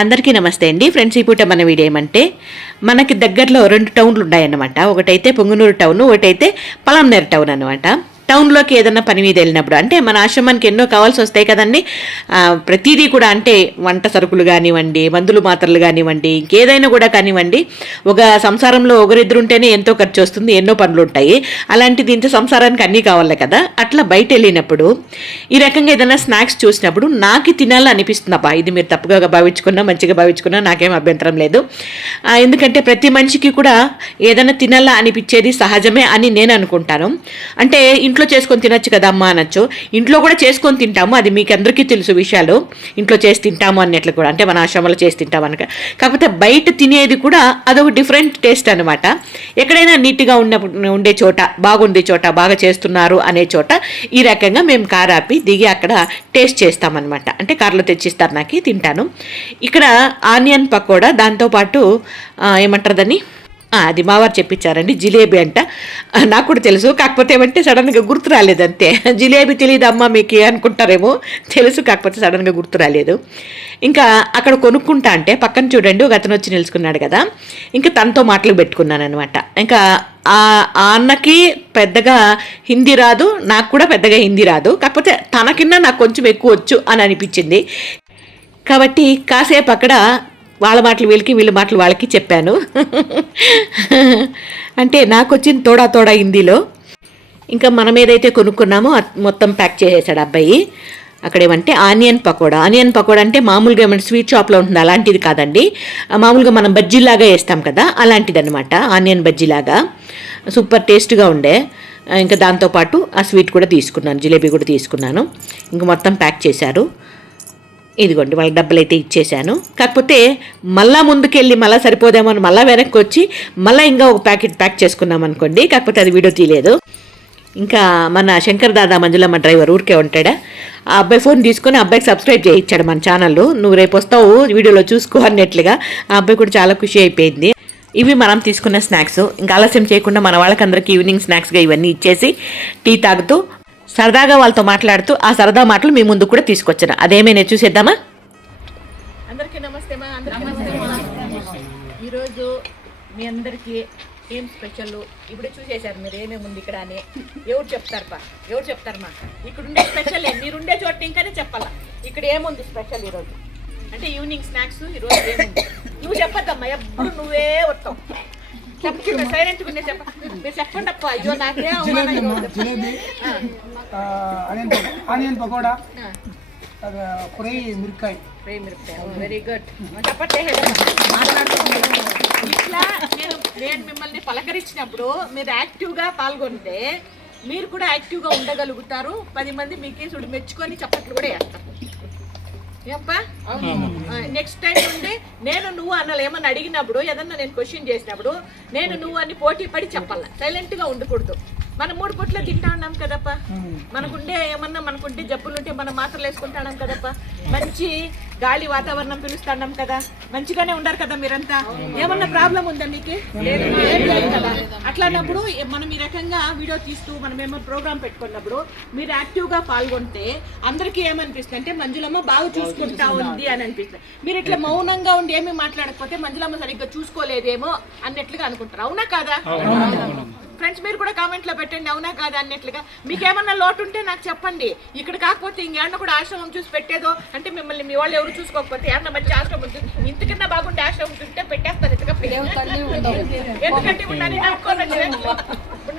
అందరికీ నమస్తే అండి ఫ్రెండ్స్. ఈ పూట మన వీడియో ఏమంటే మనకి దగ్గరలో 2 టౌన్లు ఉన్నాయన్నమాట. ఒకటైతే పొంగునూరు టౌన్, ఒకటైతే పలంనేరు టౌన్ అనమాట. టౌన్లోకి ఏదన్నా పని మీద వెళ్ళినప్పుడు అంటే మన ఆశ్రమానికి ఎన్నో కావాల్సి వస్తాయి కదండి. ప్రతిదీ కూడా అంటే వంట సరుకులు కానివ్వండి, మందులు మాత్రలు కానివ్వండి, ఇంకేదైనా కూడా కానివ్వండి. ఒక సంసారంలో ఒకరిద్దరు ఉంటేనే ఎంతో ఖర్చు వస్తుంది, ఎన్నో పనులు ఉంటాయి. అలాంటిది ఇంత సంసారానికి అన్నీ కావాలి కదా. అట్లా బయట వెళ్ళినప్పుడు ఈ రకంగా ఏదైనా స్నాక్స్ చూసినప్పుడు నాకు తినాలని అనిపిస్తుంది. అబ్బా, ఇది మీరు తప్పుగా భావించుకున్నా మంచిగా భావించుకున్నా నాకేం అభ్యంతరం లేదు. ఎందుకంటే ప్రతి మనిషికి కూడా ఏదైనా తినాలా అనిపించేది సహజమే అని నేను అనుకుంటాను. అంటే ఇంట్లో చేసుకొని తినచ్చు కదా అమ్మ అనొచ్చు, ఇంట్లో కూడా చేసుకొని తింటాము, అది మీకు అందరికీ తెలుసు విషయాలు. ఇంట్లో చేసి తింటాము అన్నట్లు కూడా, అంటే మన ఆశ్రమంలో చేసి తింటాము అనక. కాకపోతే బయట తినేది కూడా అదొక డిఫరెంట్ టేస్ట్ అనమాట. ఎక్కడైనా నీట్గా ఉండే చోట, బాగుండే చోట, బాగా చేస్తున్నారు అనే చోట ఈ రకంగా మేము కారు ఆపి దిగి అక్కడ టేస్ట్ చేస్తామన్నమాట. అంటే కారులో తెచ్చిస్తారు, నాకు తింటాను. ఇక్కడ ఆనియన్ పకోడా, దాంతోపాటు ఏమంటారు దాన్ని, అది మావారు చెప్పించారండి, జిలేబీ అంట. నాకు కూడా తెలుసు, కాకపోతే ఏమంటే సడన్గా గుర్తు రాలేదు అంతే. జిలేబీ తెలియదు అమ్మ మీకు అనుకుంటారేమో, తెలుసు కాకపోతే సడన్గా గుర్తు రాలేదు. ఇంకా అక్కడ కొనుక్కుంటా అంటే పక్కన చూడండి ఒక అతను వచ్చి నిలుచుకున్నాడు కదా, ఇంకా తనతో మాటలు పెట్టుకున్నాను అనమాట. ఇంకా ఆ అన్నకి పెద్దగా హిందీ రాదు, నాకు కూడా పెద్దగా హిందీ రాదు, కాకపోతే తనకిన్నా నాకు కొంచెం ఎక్కువ వచ్చు అని అనిపించింది. కాబట్టి కాసేపు అక్కడ వాళ్ళ మాటలు వీళ్ళకి, వీళ్ళ మాటలు వాళ్ళకి చెప్పాను. అంటే నాకు వచ్చింది తోడా హిందీలో. ఇంకా మనం ఏదైతే కొనుక్కున్నామో మొత్తం ప్యాక్ చేసేసాడు అబ్బాయి. అక్కడేమంటే ఆనియన్ పకోడా. ఆనియన్ పకోడా అంటే మామూలుగా ఏమంటే స్వీట్ షాప్లో ఉంటుంది అలాంటిది కాదండి, మామూలుగా మనం బజ్జీలాగా వేస్తాం కదా అలాంటిది అనమాట. ఆనియన్ బజ్జీలాగా సూపర్ టేస్ట్గా ఉండే. ఇంకా దాంతోపాటు ఆ స్వీట్ కూడా తీసుకున్నాను, జిలేబీ కూడా తీసుకున్నాను. ఇంక మొత్తం ప్యాక్ చేశారు. ఇదిగోండి వాళ్ళకి డబ్బులు అయితే ఇచ్చేసాను. కాకపోతే మళ్ళీ ముందుకెళ్ళి మళ్ళీ సరిపోదేమో అని మళ్ళీ వెనక్కి వచ్చి మళ్ళీ ఇంకా ఒక ప్యాకెట్ ప్యాక్ చేసుకున్నాం అనుకోండి. కాకపోతే అది వీడియో తీయలేదు. ఇంకా మన శంకర్ దాదా మంజులమ్మ డ్రైవర్ ఊరికే ఉంటాడా, ఆ అబ్బాయి ఫోన్ తీసుకొని అబ్బాయికి సబ్స్క్రైబ్ చేయించాడు మన ఛానల్. నువ్వు రేపు వస్తావు వీడియోలో చూసుకో అన్నట్లుగా. ఆ అబ్బాయి కూడా చాలా ఖుషి అయిపోయింది. ఇవి మనం తీసుకున్న స్నాక్స్. ఇంకా ఆలస్యం చేయకుండా మన వాళ్ళకందరికీ ఈవినింగ్ స్నాక్స్గా ఇవన్నీ ఇచ్చేసి టీ తాగుతూ సరదాగా వాళ్ళతో మాట్లాడుతూ ఆ సరదా మాటలు మీ ముందు కూడా తీసుకొచ్చాను. అదేమైనా చూసేద్దామా? అందరికీ నమస్తే. ఈరోజు మీ అందరికీ ఏం స్పెషల్ ఇప్పుడే చూసేశారు మీరు, ఏమేమి ఉంది ఇక్కడ అని. ఎవరు చెప్తారమ్మా ఇక్కడ ఉండే స్పెషల్ మీరుండే చోట ఇంకానే చెప్పాలా ఇక్కడ ఏముంది స్పెషల్ ఈరోజు అంటే ఈవినింగ్ స్నాక్స్ ఈరోజు ఏముంది. నువ్వు చెప్పద్దమ్మా, ఎప్పుడు నువ్వే వస్తావు. సైలెంట్ గా మీరు చెప్పండి అప్ప. అయ్యో నాకే ఆనియన్ పకోడా, ఫ్రై మిరపకాయ. Very good. చెప్పట్లే ఇట్లా నేను మిమ్మల్ని పలకరించినప్పుడు మీరు యాక్టివ్గా పాల్గొంటే మీరు కూడా యాక్టివ్గా ఉండగలుగుతారు. 10 మంది మీకు చూడు మెచ్చుకొని చప్పట్లు కూడా వేస్తారు. నెక్స్ట్ టైం నుండి నేను నువ్వు అన్నలు ఏమన్నా అడిగినప్పుడు, ఏదన్నా నేను క్వశ్చన్ చేసినప్పుడు నేను నువ్వు అని పోటీ పడి చెప్పాల, సైలెంట్ గా ఉండకూడదు. మనం 3 పూట్ల తింటా ఉన్నాం కదప్ప, మనకుండే ఏమన్నా మనకుంటే జబ్బులుంటే మనం మాత్రలు వేసుకుంటాం కదప్ప, మంచి గాలి వాతావరణం పిలుస్తున్నాం కదా, మంచిగానే ఉండరు కదా మీరంతా. ఏమన్నా ప్రాబ్లం ఉందా మీకు? ఏం లేదు కదా. అట్లాన్నప్పుడు మనం ఈ రకంగా వీడియో తీస్తూ మనం ఏమో ప్రోగ్రామ్ పెట్టుకున్నప్పుడు మీరు యాక్టివ్గా పాల్గొంటే అందరికీ ఏమనిపిస్తుంది అంటే మంజులమ్మ బాగా చూసుకుంటా ఉంది అని అనిపిస్తుంది. మీరు ఇట్లా మౌనంగా ఉండి ఏమీ మాట్లాడకపోతే మంజులమ్మ సరిగ్గా చూసుకోలేదేమో అన్నట్లుగా అనుకుంటారు. అవునా కాదా ఫ్రెండ్స్? మీరు కూడా కామెంట్లో పెట్టండి అవునా కాదా అన్నట్లుగా. మీకు ఏమన్నా లోటు ఉంటే నాకు చెప్పండి. ఇక్కడ కాకపోతే ఇంకేమన్నా కూడా ఆశ్రమం చూసి పెట్టేదో అంటే మిమ్మల్ని మీ వాళ్ళు ఎవరు చూసుకోకపోతే ఏమన్నా మంచి ఆశ్రమం ఉంటుంది, ఇంతకన్నా బాగుండే ఆశ్రమం చూస్తే పెట్టేస్తారు. ఎందుకంటే ఇప్పుడు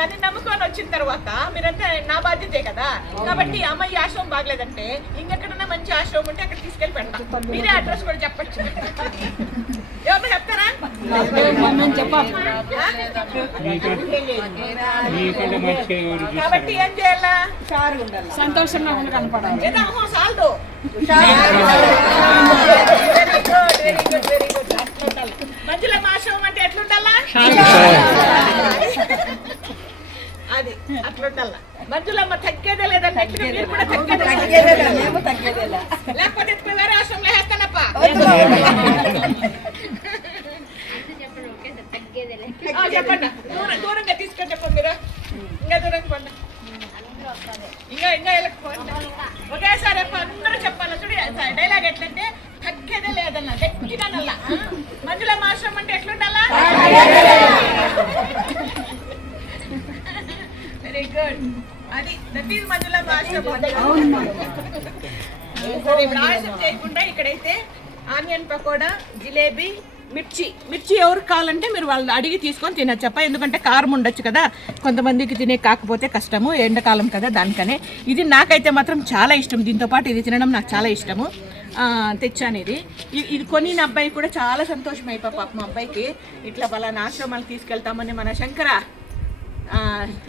నన్ను నమ్ముకొని వచ్చిన తర్వాత మీరంతా నా బాధ్యతే కదా. కాబట్టి అమ్మాయి ఆశ్రమం బాగలేదంటే ఇంకెక్కడన్నా మంచి ఆశ్రమం ఉంటే అక్కడ తీసుకెళ్ళి పెడతాం. మీరే అడ్రస్ కూడా చెప్పచ్చు. ఎవరు చెప్తారా? కాబట్టి ఏం చేయాలా? సంతోషంగా కనపడాలి. చాలు. మంజుల ఆశ్రమం అంటే ఎట్లుండాలా? అది అట్లుండాలా. మంజులమ్మ తగ్గేదే లేదన్నట్లుగా మీరు కూడా తగ్గేదే లేకపోతే వేరే ఆశ్రమంలో వేస్తానప్ప. చెప్పండి, దూరంగా తీసుకొని చెప్పండి. మీరు ఇంకా దూరంగా పండి, ఇంకా ఒకేసారి అందరూ చెప్పాలి. చూడు డైలాగ్ ఎట్లంటే తగ్గేదే లేదా లేదన్నా గట్టిగానల్లా మంజులమ్మ ఆశ్రమం అంటే ఎట్లుండాలా వెరీ గుడ్ అది దట్ ఈజ్ మంజులమ్మ ఆశ్రమం సరే ఇప్పుడు ఆలస్యం చేయకుండా ఇక్కడైతే ఆనియన్ పకోడా జిలేబీ మిర్చి ఎవరు కావాలంటే మీరు వాళ్ళు అడిగి తీసుకొని తినచ్చప్ప ఎందుకంటే కారం ఉండొచ్చు కదా కొంతమందికి తినే కాకపోతే కష్టము ఎండాకాలం కదా దానికనే ఇది నాకైతే మాత్రం చాలా ఇష్టం దీంతో పాటు ఇది తినడం నాకు చాలా ఇష్టము తెచ్చాను ఇది కొని నా అబ్బాయి కూడా చాలా సంతోషం అయిపోయి పాప మా అబ్బాయికి ఇట్లా వాళ్ళ ఆశ్రమాలు తీసుకెళ్తామని మన శంకర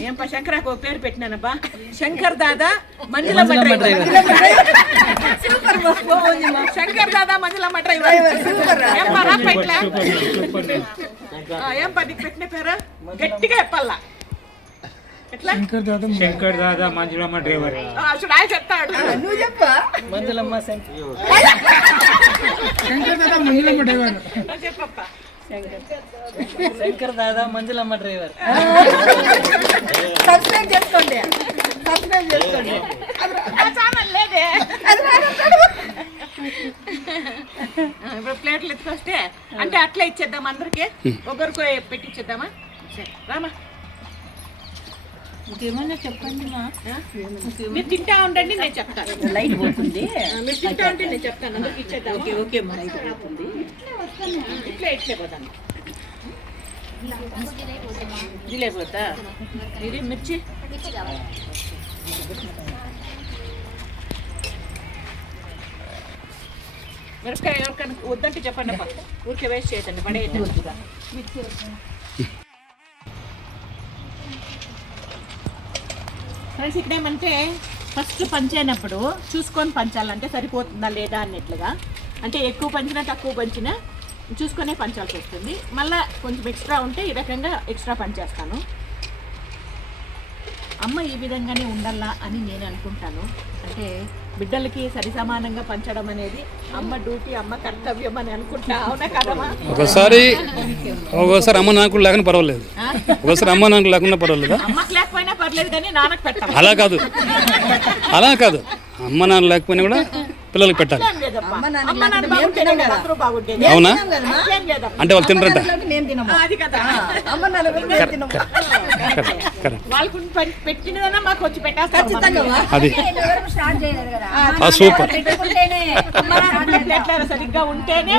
ఏంపా శంకరకు పేరు పెట్టినానబ్బా శంకర్ దాదా మంజులమ్మ డ్రైవర్ శంకర్ దాదా మంజులమ్మ డ్రైవర్ ఏంపా రాప్ప ఇట్లా ఏంపా నీకు పెట్టిన పేరు గట్టిగా చెప్పాలా ఎట్లా శంకర్ దాదా మంజులమ్మ డ్రైవర్ చెప్తాడు నువ్వు చెప్పా Manjulamma Shankar Dada Manjulamma driver చెప్పప్ప Shankar Dada Manjulamma driver subscribe చేసుకోండి ఛానల్ లేదే ఇప్పుడు ప్లేట్లు ఎత్తుకొస్తే అంటే అట్లా ఇచ్చేద్దాం అందరికి ఒకరికో పెట్టించేద్దామా రామా ఇంకేమన్నా చెప్పండి మా మీరు తింటా ఉండండి నేను చెప్తాను లైట్ పోతుంది మీరు తింటా ఉంటే నేను చెప్తాను అందరికి ఇచ్చేద్దాం ఓకే ఓకే మా లైట్ పోతుంది ఇట్లే పోతాను జిలేబీ పోతా ఇది మిర్చి మిరపకాయ ఎవరికైనా వద్దంటే చెప్పండి అప్ప ఊరికే వేస్ట్ చేయదండి పడేయండి వద్దుగా ఫ్రెండ్స్ ఇక్కడేమంటే ఫస్ట్ పంచేనప్పుడు చూసుకొని పంచాలంటే సరిపోతుందా లేదా అన్నట్లుగా అంటే ఎక్కువ పంచినా తక్కువ పంచినా చూసుకొనే పంచాల్సి వస్తుంది మళ్ళీ కొంచెం ఎక్స్ట్రా ఉంటే ఈ రకంగా ఎక్స్ట్రా పంచేస్తాను అమ్మ ఈ విధంగానే ఉండాలా అని నేను అనుకుంటాను అంటే బిడ్డలకి సరిసమానంగా పంచడం అనేది అమ్మ డ్యూటీ అమ్మ కర్తవ్యం అని అనుకుంటా అవునా కదమ్మా ఒకసారి అమ్మ నాన్నకు లేకుండా పర్వాలేదు ఒకసారి అమ్మ నాన్నకు లేకుండా పర్వాలేదా అమ్మకి లేకపోయినా పర్లేదు కానీ నాన్నకు పెట్టాలి అలా కాదు అమ్మ నాన్న లేకపోయినా కూడా పిల్లలకి పెట్టాలి అవునా అంటే వాళ్ళు తినరంట వాళ్ళకు పెట్టినదన్నా మాకు వచ్చి పెట్టేస్తారు అది సూపర్ సరిగ్గా ఉంటేనే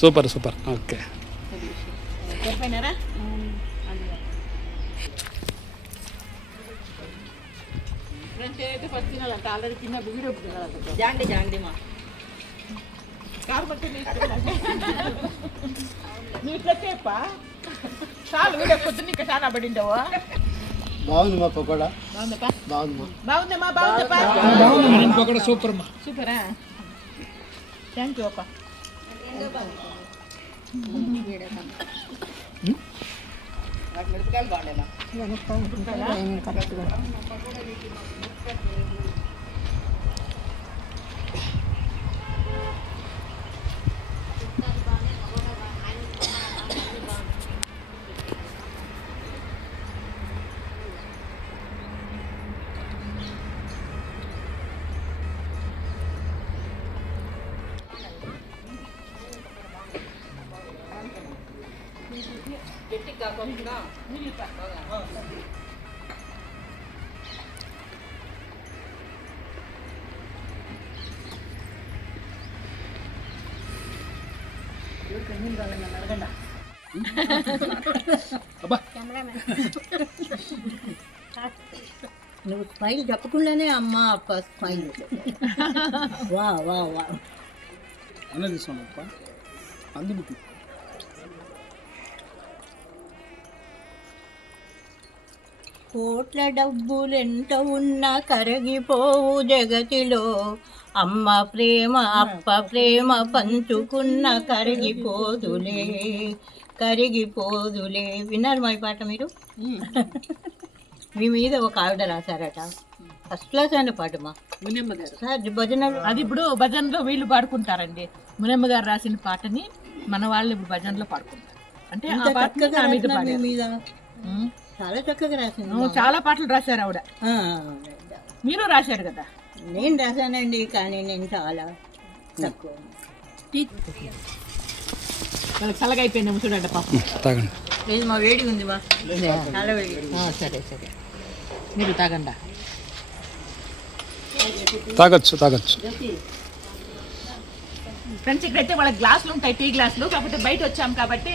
సూపర్ సూపర్ ఓకే ఫస్ట్ తినాలంట ఆల్రెడీ తిన్న వీడియో జాండి జాండి మా కారు పట్టి నీట్లా చేపా చాలు వీడియో పొద్దున్న ఇంకా చాలా పడిండవా బాగుంది మా పకోడా బాగుందప్పా బాగుంది బాగుందమ్మా బాగుందప్పా పకోడా సూపర్ మా సూపరా థ్యాంక్ యూ అప్పా మిరపకాయలు బాగుండేనా నువ్వు స్మైల్ చెప్పకుండానే అమ్మ అప్ప స్మైల్ వా వా వా అన్న తీసుకోండి అందుకు కోట్ల డబ్బులెంత ఉన్నా కరిగిపోవు జగతిలో అమ్మ ప్రేమ అప్ప ప్రేమ పంచుకున్న కరిగిపోదులే కరిగిపోదులే విన్నారు మా పాట మీరు మీ మీద ఒక ఆవిడ రాశారట ఫస్ట్ క్లాస్ అయిన పాట మా మునియమ్మ గారు సార్ భజనలు అది ఇప్పుడు భజనలో వీళ్ళు పాడుకుంటారండి మునియమ్మ గారు రాసిన పాటని మన వాళ్ళు ఇప్పుడు భజనలో పాడుకుంటారు అంటే ఆ పాటని చక్కగా నా మీద రాసినారు మీ పాడారు. మీద చాలా చక్కగా రాసింది చాలా పాటలు రాశారు ఆవిడ మీరు రాశారు కదా నేను రాశానండి కానీ నేను చాలా వాళ్ళకి చల్లగా అయిపోయిందేమో చూడండి పాపం. తాగండి. లేదు మా వేడి ఉంది మా చాలా వేడి. సరే సరే మీరు తాగండా. తాగొచ్చు తాగొచ్చు. ఫ్రెండ్స్ ఇక్కడైతే వాళ్ళ గ్లాసులు ఉంటాయి, టీ గ్లాసులు. కాకపోతే బయట వచ్చాం కాబట్టి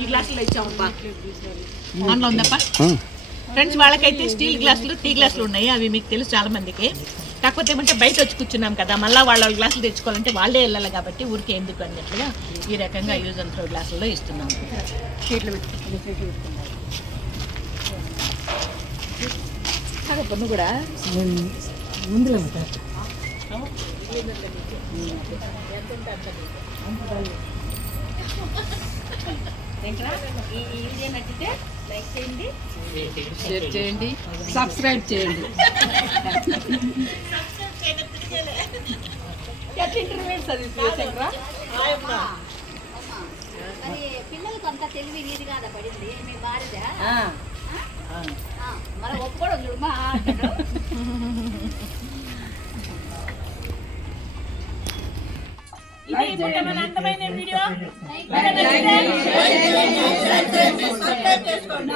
ఈ గ్లాసులు ఇచ్చామప్పా. అందులో ఉందప్ప. ఫ్రెండ్స్ వాళ్ళకైతే స్టీల్ గ్లాసులు, టీ గ్లాసులు ఉన్నాయి. అవి మీకు తెలుసు చాలా మందికి. కాకపోతే ఏమంటే బయట వచ్చి కూర్చున్నాం కదా, మళ్ళీ వాళ్ళ గ్లాసులు తెచ్చుకోవాలంటే వాళ్ళే వెళ్ళాలి కాబట్టి ఊరికే ఎందుకు అన్నట్లుగా ఈ రకంగా యూజ్ అండ్ త్రో గ్లాసుల్లో ఇస్తున్నాం. పొన్ను కూడా ఈ వీడియో నచ్చితే లైక్ చేయండి, షేర్ చేయండి, సబ్స్క్రైబ్ చేయండి. పిల్లలకి అంత తెలివి నీది కాదా పడింది మీ భార్యదా మన ఒప్పుకోవడం చూడమా అందమైన వీడియో చేసుకోండి.